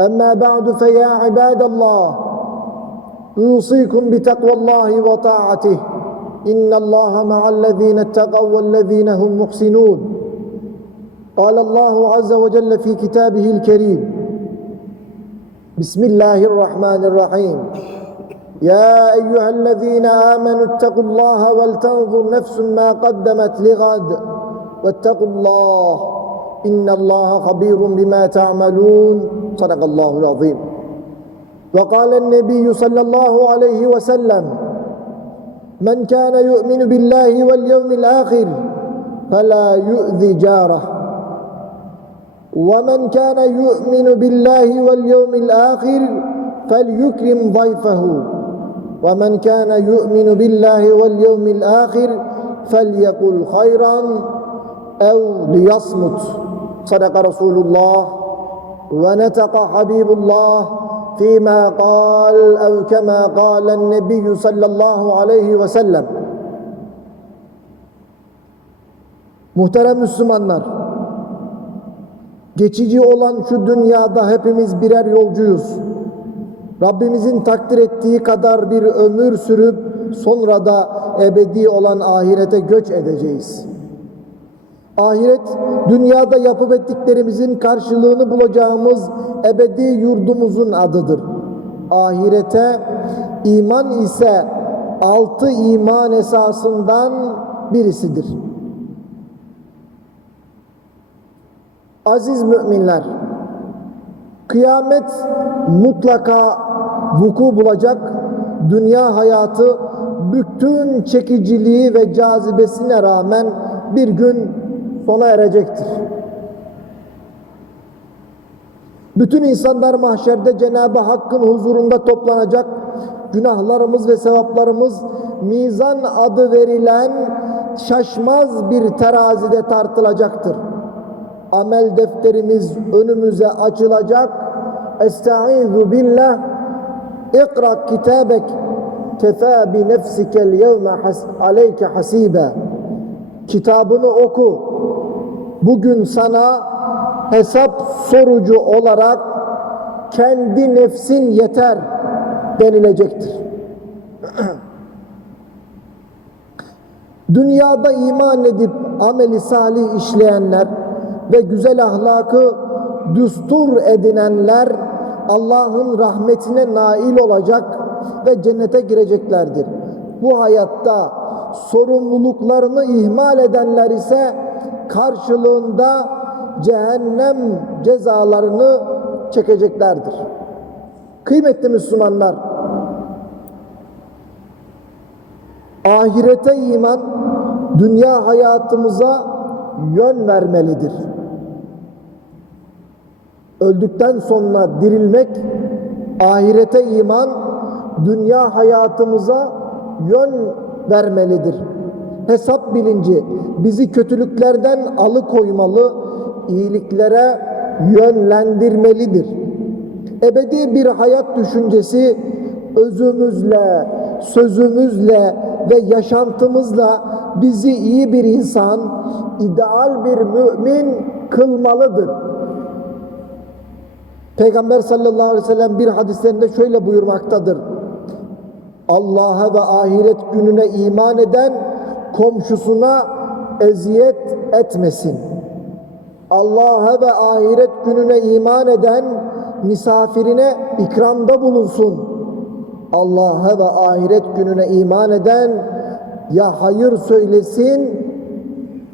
أما بعد فيا عباد الله أوصيكم بتقوى الله وطاعته. إن الله مع الذين اتقوا والذين هم محسنون. قال الله عز وجل في كتابه الكريم بسم الله الرحمن الرحيم. يا أيها الذين آمنوا اتقوا الله ولتنظر نفس ما قدمت لغد واتقوا الله ان الله خبير بما تعملون. صدق الله العظيم. وقال النبي صلى الله عليه وسلم من كان يؤمن بالله واليوم الآخر فلا يؤذي جاره. ومن كان يؤمن بالله واليوم الآخر فليكرم ضيفه. ومن كان يؤمن بالله واليوم الآخر فليقل خيرا أو ليصمت. صدق رسول الله ونطق حبيب الله فيما قال او كما قال النبي صلى الله عليه وسلم Muhterem Müslümanlar, geçici olan şu dünyada hepimiz birer yolcuyuz. Rabbimizin takdir ettiği kadar bir ömür sürüp sonra da ebedi olan ahirete göç edeceğiz. Ahiret dünyada yapıp ettiklerimizin karşılığını bulacağımız ebedi yurdumuzun adıdır. Ahirete iman ise altı iman esasından birisidir. Aziz müminler, kıyamet mutlaka vuku bulacak. Dünya hayatı bütün çekiciliği ve cazibesine rağmen bir gün sona erecektir. Bütün insanlar mahşerde Cenab-ı Hakk'ın huzurunda toplanacak. Günahlarımız ve sevaplarımız mizan adı verilen şaşmaz bir terazide tartılacaktır. Amel defterimiz önümüze açılacak. Estaizu billah. İkra kitabek kefa bi nefsikel yevme aleyke hasibe. Kitabını oku. Bugün sana hesap sorucu olarak kendi nefsin yeter denilecektir. Dünyada iman edip ameli salih işleyenler ve güzel ahlakı düstur edinenler Allah'ın rahmetine nail olacak ve cennete gireceklerdir. Bu hayatta sorumluluklarını ihmal edenler ise karşılığında cehennem cezalarını çekeceklerdir. Kıymetli Müslümanlar, ahirete iman dünya hayatımıza yön vermelidir. Öldükten sonra dirilmek, ahirete iman dünya hayatımıza yön vermelidir. Hesap bilinci bizi kötülüklerden alıkoymalı, iyiliklere yönlendirmelidir. Ebedi bir hayat düşüncesi özümüzle, sözümüzle ve yaşantımızla bizi iyi bir insan, ideal bir mümin kılmalıdır. Peygamber sallallahu aleyhi ve sellem bir hadislerinde şöyle buyurmaktadır. Allah'a ve ahiret gününe iman eden komşusuna eziyet etmesin. Allah'a ve ahiret gününe iman eden misafirine ikramda bulunsun. Allah'a ve ahiret gününe iman eden ya hayır söylesin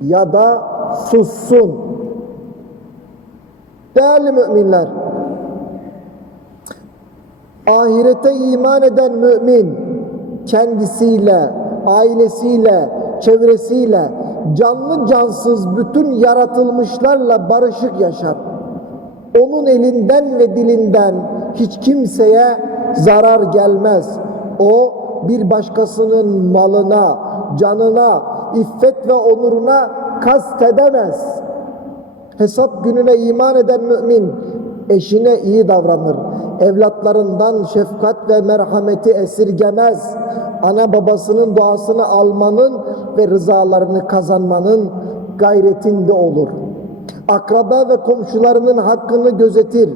ya da sussun. Değerli müminler, ahirete iman eden mümin kendisiyle, ailesiyle, çevresiyle, canlı cansız bütün yaratılmışlarla barışık yaşar. Onun elinden ve dilinden hiç kimseye zarar gelmez. O bir başkasının malına, canına, iffet ve onuruna kastedemez. Hesap gününe iman eden mümin eşine iyi davranır. Evlatlarından şefkat ve merhameti esirgemez. Ana babasının duasını almanın ve rızalarını kazanmanın gayretinde olur. Akraba ve komşularının hakkını gözetir.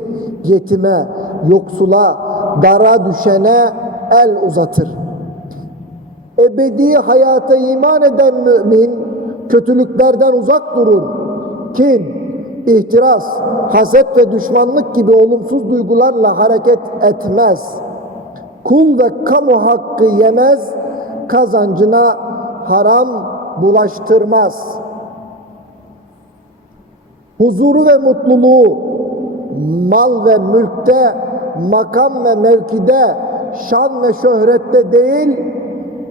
Yetime, yoksula, dara düşene el uzatır. Ebedi hayata iman eden mümin kötülüklerden uzak durur. Kin, ihtiras, haset ve düşmanlık gibi olumsuz duygularla hareket etmez. Kul ve kamu hakkı yemez, kazancına haram bulaştırmaz. Huzuru ve mutluluğu mal ve mülkte, makam ve mevkide, şan ve şöhrette değil,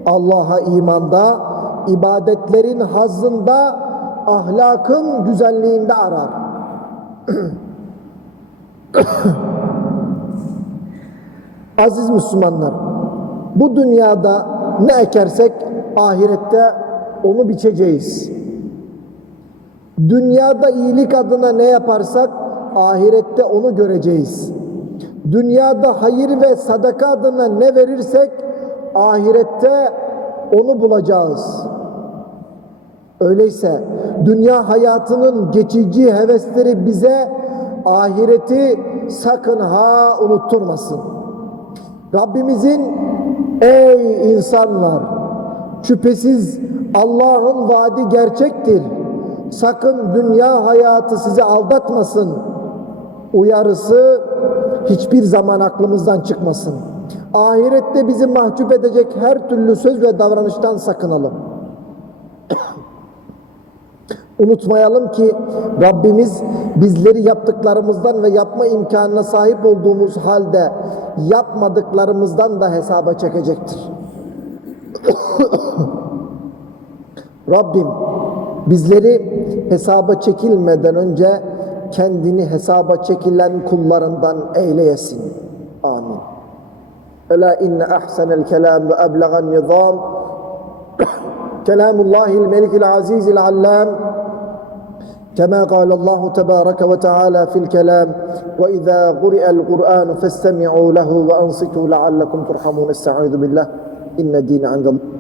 Allah'a imanda, ibadetlerin hazzında, ahlakın güzelliğinde arar. Aziz Müslümanlar, bu dünyada ne ekersek ahirette onu biçeceğiz. Dünyada iyilik adına ne yaparsak ahirette onu göreceğiz. Dünyada hayır ve sadaka adına ne verirsek ahirette onu bulacağız. Öyleyse dünya hayatının geçici hevesleri bize ahireti sakın ha unutturmasın. Rabbimizin ey insanlar şüphesiz Allah'ın vaadi gerçektir. Sakın dünya hayatı sizi aldatmasın. Uyarısı hiçbir zaman aklımızdan çıkmasın. Ahirette bizi mahcup edecek her türlü söz ve davranıştan sakınalım. Unutmayalım ki Rabbimiz bizleri yaptıklarımızdan ve yapma imkanına sahip olduğumuz halde yapmadıklarımızdan da hesaba çekecektir. Rabbim bizleri hesaba çekilmeden önce kendini hesaba çekilen kullarından eyleyesin. Amin. Ela inne ahsenel kelam ve eblegan nizam kelamullahil melikil azizil allam كما قال الله تبارك وتعالى في الكلام وإذا قرئ القرآن فاستمعوا له وأنصتوا لعلكم ترحمون استعوذ بالله إن الدين عند الله